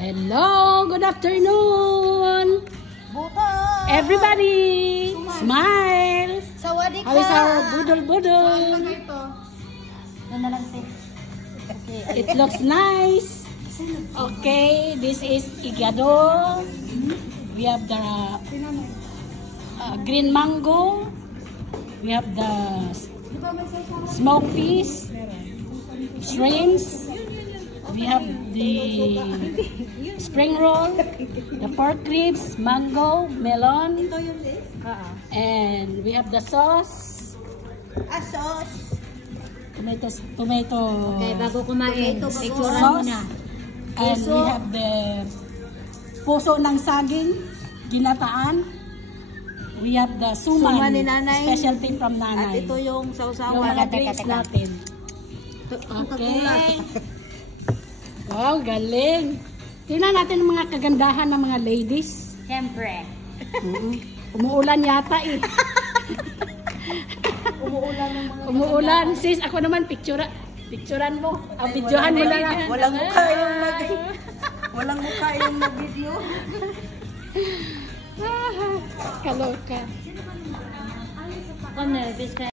Hello, good afternoon. Buto! Everybody, smile. Sawadee ka! How is our budol-budol? Doon na lang, sis. It looks nice. Okay, this is igado. We have the green mango. We have the smoked fish, shrimps. We have the spring roll, the pork ribs, mango, melon, and we have the sauce. Sauce! Tomato. Okay, bago kumain, picturean mo Sauce. na. And we have the puso ng saging, ginataan. We have the suman, Suman ni Nanay. specialty from At Nanay. ito yung Yung sausawan. mga drinks natin. Okay. Wow, galing. Tingnan natin ang mga kagandahan ng mga ladies. Siyempre. Umuulan yata eh. Umuulan ng mga... Umuulan. Sis, ako naman picturean mo. Videohan mo lang. Walang mukha yung walang mukha yung nag-video. Kaloka. Ako nervous ka.